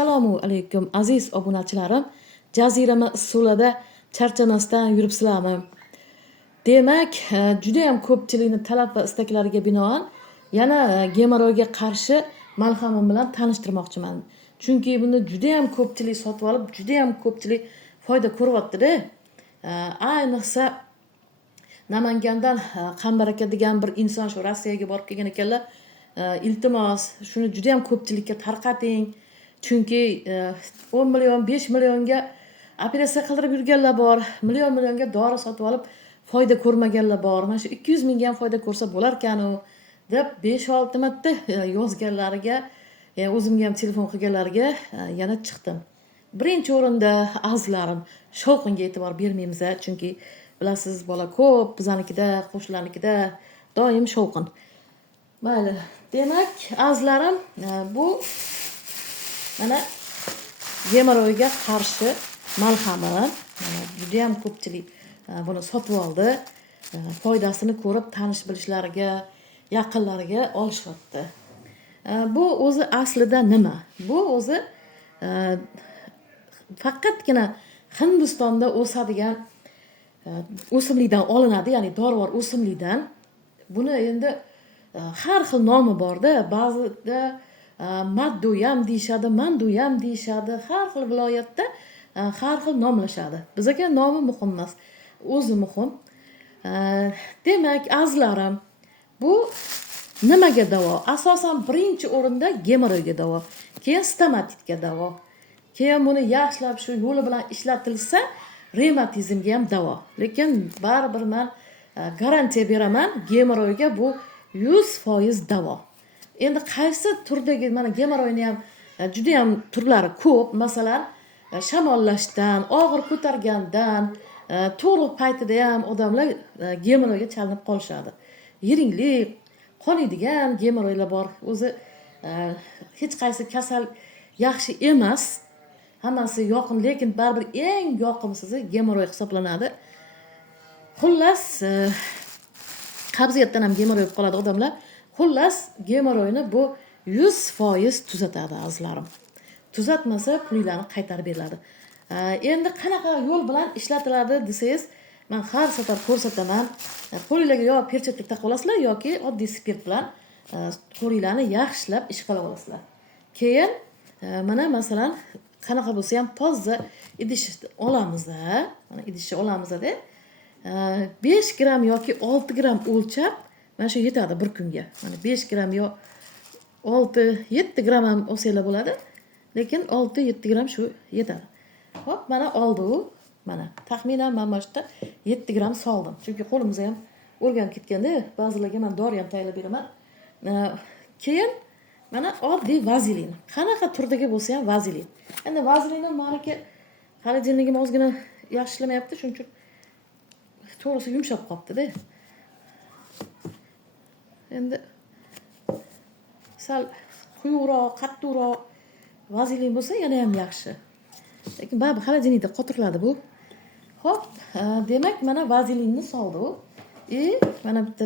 Assalomu alaykum aziz obunachilarim. Jazirama issiqlarda charchamasdan yuribsizlarmi? Demak, juda ham ko'pchilikning talab va istaklariga binoan yana gemoroyga qarshi malhamim bilan tanishtirmoqchiman. Chunki buni juda ham ko'pchilik sotib olib, juda ham ko'pchilik foyda ko'ryapti-da. Ayniqsa Namangandan Qambar aka degan bir inson shu Rossiyaga borib kelgan ekanlar. Iltimos, shuni juda ham ko'pchilikka tarqating. Chunki 10 million, 5 millionga operatsiya qildirib yurganlar bor, millionga dori sotib olib foyda ko'rmaganlar bor. Mana shu 200 mingga ham foyda ko'rsa bo'lar ekan-u deb 5-6 marta yozganlariga, o'zimga ham telefon qilganlarga yana chiqdim. Birinchi o'rinda azizlarim, shovqinga e'tibor bermaymiz, chunki bilasiz, bola ko'p, bizanikida, qo'shnilarnikida doim shovqin. Mayli. Demak, azizlarim, bu mana gemoroyga qarshi malhamim. Juda ham ko'pchilik buni sotib oldi. Foydasini ko'rib, tanish bilishlariga, yaqinlariga olishyapti. Bu o'zi aslida nima? Bu o'zi faqatgina Hindistonda o'sadigan o'simlikdan olinadi, ya'ni dorivor o'simlikdan. Buni endi har xil nomi bor-da. Ba'zida madduyam deyishadi, manduyam deyishadi. Har xil viloyatda har xil nomlashadi. Bizga nomi muhim emas, o'zi muhim. Demak, azizlarim, bu nimaga davo? Asosan birinchi o'rinda gemoroyga davo, keyin stomatitga davo. Keyin buni yaxshilab shu yo'li bilan ishlatilsa, revmatizmga ham davo. Lekin baribir men garantiya beraman, gemoroyga bu 100% davo. Endi qaysi turdagi, mana gemoroyni ham juda ham turlari ko'p. Masalan, shamollashdan, og'ir ko'targandan, tug'ruq paytida ham odamlar gemoroyga chalinib qolishadi. Yiringlik, qoniydigan gemoroylar bor. O'zi hech qaysi kasal yaxshi emas. Hammasi yoqim, lekin baribir eng yoqimsizi gemoroy hisoblanadi. Xullas, qabziyatdan ham gemoroy bo'lib qoladi odamlar. Xullas, gemoroyni bu 100% tuzatadi azizlarim. Tuzatmasa pulinglarni qaytarib beriladi. Endi qanaqa yo'l bilan ishlatiladi desangiz, men har safar ko'rsataman. Qo'lingizga yo perchatlik taqib olasizlar yoki oddiy spirt bilan qo'linglarni yaxshilab ishqalab olasizlar. Keyin mana masalan qanaqa bo'lsa ham tozza idish olamiz, mana idishni olamiz-da. 5 gram yoki 6 gram o'lchab, mana shu yetadi bir kunga. Mana 5 gram yo 6-7 gram ham olsanglar bo'ladi. Lekin 6-7 gram shu yetadi. Hop, mana oldi u. Mana taxminan men mashta 7 gram soldim. Chunki qo'limizga ham o'rganib ketganda, ba'zilarga men dori ham tayyorlab beraman. Keyin mana oddiy vazelin. Qanaqa turdagi bo'lsa ham vazelin. Endi vazelinni meniki xolodilnigim ozgina yaxshi ishlamayapti, shuning uchun to'g'risi yumshab qolibdi-da. Endi sal quyuqroq, qattiqroq vazelin bo'lsa yana ham yaxshi. Lekin baribir xolodilnikda qotiriladi bu. Hop, demak mana vazelinni soldi u. Mana bitta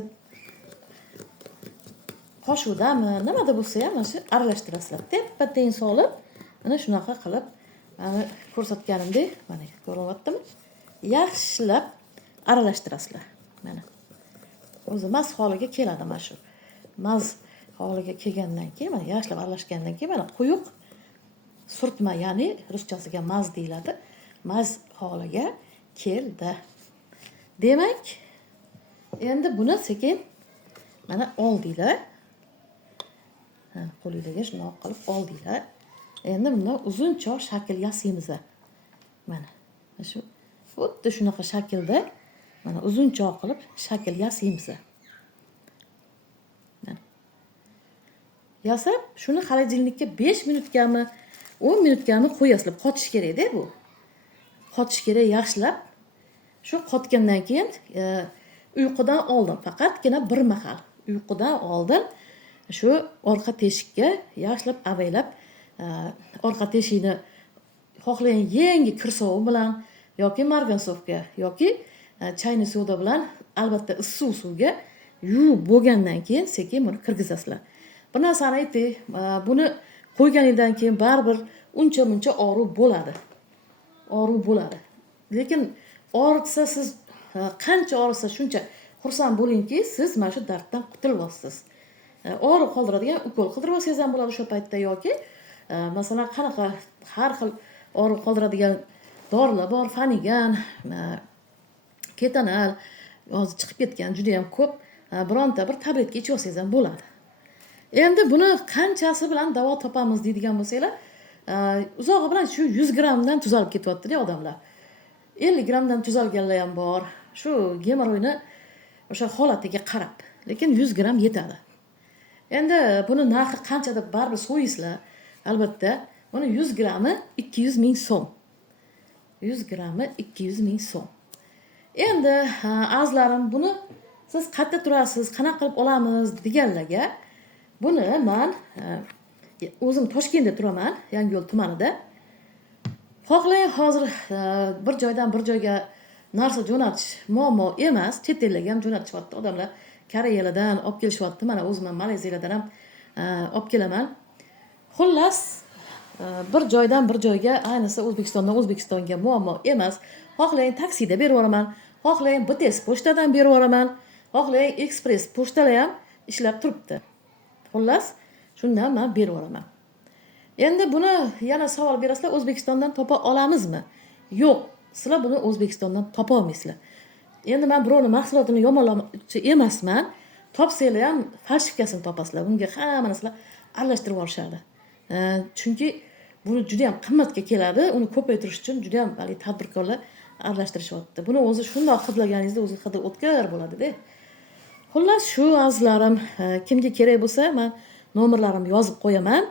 qoshiqdami, nimada bo'lsa ham mana shu aralashtirasizlar. Teppa-teng solib, mana shunaqa qilib, mana ko'rsatganimdek, mana ko'ryaptimi? Yaxshilab aralashtirasizlar. Mana. O'zi mas holiga keladi mana shu. Mas holiga kelgandan keyin, mana yaxshilab aralashgandan keyin mana quyuq surtma, ya'ni ruschasiga maz deyiladi. Maz holiga keldi. Demak, endi buni sekin mana oldinglar. Qo'lingizga shunday qilib oldinglar. Endi bundan uzunchoq shakl yasaymiz. Mana shu xuddi shunaqa shaklda mana uzunchoq qilib shakl yasaymiz. Mana yasab, shuni xolodilnikka 5 minutgami, 10 minutgami qo'yasizlar. Qotish kerak-da bu. Qotish kerak yaxshilab. Shu qotgandan keyin uyqudan oldin, faqatgina bir mahal uyqudan oldin shu orqa teshikka yaxshilab avaylab, orqa teshikni xohlagan yangi kirsovi bilan yoki margansovga yoki chayni soda bilan, albatta issiq suvga yuvib bo'lgandan keyin sekin buni kirgizasizlar. Bir narsani aytay, buni qo'yganingdan keyin baribir uncha muncha og'riq bo'ladi. Lekin og'ritsa siz qancha og'ritsa shuncha xursand bo'lingki, siz mana shu darddan qutulib olasiz. Og'riq qoldiradigan ukol qildirib olsangiz ham bo'ladi o'sha paytda yoki masalan qanaqa har xil og'riq qoldiradigan dorilar bor, Fanigan, Ketanal, hozir chiqib ketgan juda ham ko'p. Bironta bir tabletka ichib olsangiz ham bo'ladi. Endi buni qanchasi bilan davo topamiz deydigan bo'lsanglar, uzog'i bilan shu 100 grammdan tuzalib ketyapti-da odamlar. 50 grammdan tuzalganlar ham bor. Shu gemoroyni o'sha holatiga qarab, lekin 100 gramm yetadi. Endi buni narxi qancha deb baribir so'yisizlar. Albatta, buni 100 grammi 200 ming so'm. 100 grammi 200 ming so'm. Endi azizlarim, buni siz qayerda turasiz, qanaqa qilib olamiz deganlarga, buni men o'zim Toshkentda turaman, Yangiyo'l tumanida. Xohlang hozir bir joydan bir joyga narsa jo'natish muammo emas. Chet ellarga ham jo'natishyapti odamlar. Koreyalardan olib kelishyapti. Mana o'zim Malayziyalardan ham olib kelaman. Xullas, bir joydan bir joyga, ayniqsa O'zbekistondan O'zbekistonga muammo emas. Xohlang taksida berib yuboraman, xohlang BTS pochtadan berib yuboraman, xohlang Express pochtalar ham ishlab turibdi. Xullas, shundan men berib yuboraman. Endi buni yana savol berasizlar, O'zbekistondan topa olamizmi? Yo'q, sizlar buni O'zbekistondan topa olmaysizlar. Endi men birovning mahsulotini yomonlamoqchi emasman. Topsanglar ham falsifikasini topasizlar. Bunga hamma narsalar aralashtirib olishadi. Chunki bu juda ham qimmatga keladi. Uni ko'paytirish uchun juda ham tadbirkorlar aralashtirishyapti. Buni o'zi shundoq hidlaganingizda o'zi hidi o'tkir bo'ladi-da. Xullas, shu azizlarim, kimga kerak bo'lsa, men nomerlarimni yozib qo'yaman.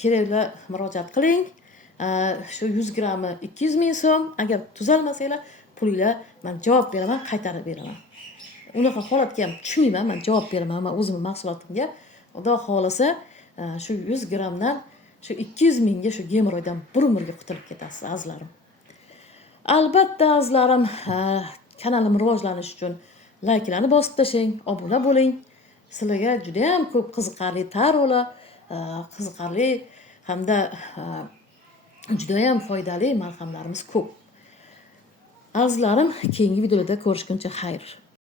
Keraklar murojaat qiling. Shu 100 grammi 200 ming so'm. Agar tuzalmasanglar, pulinglar men javob beraman, qaytarib beraman. Unaqa holatga ham tushmayman, men javob beraman men o'zimning mahsulotimga. Xudo xolasa, shu 100 grammdan shu 200 mingga shu gemoroydan bir umrga qutulib ketasiz, azizlarim. Albatta, azizlarim, kanalim rivojlanishi uchun layklarni bosib tashlang, obuna bo'ling. Sizlarga juda ham ko'p qiziqarli tarollar, qiziqarli hamda juda ham foydali malhamlarimiz ko'p. Azizlarim, keyingi videolarda ko'rishguncha xayr.